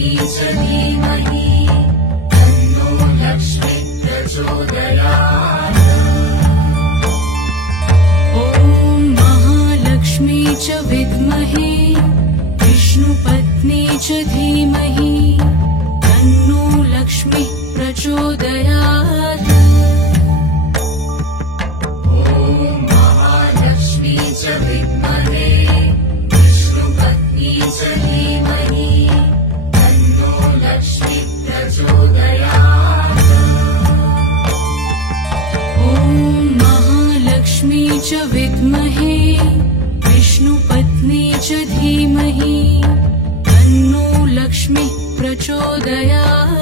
विष्णुपत्नी च धीमहि तन्नो लक्ष्मी प्रचोदयात्। ॐ महालक्ष्मी च विद्महे विष्णुपत्नी च धीमहि तन्नो लक्ष्मी प्रचोदयात्। ॐ महालक्ष्मी च विद्महे विष्णुपत्नी च धीमहि तन्नो लक्ष्मी प्रचोदयात्। ॐ महालक्ष्मी च विद्महे विष्णुपत्नी च धीमहि तन्नो लक्ष्मी प्रचोदयात्।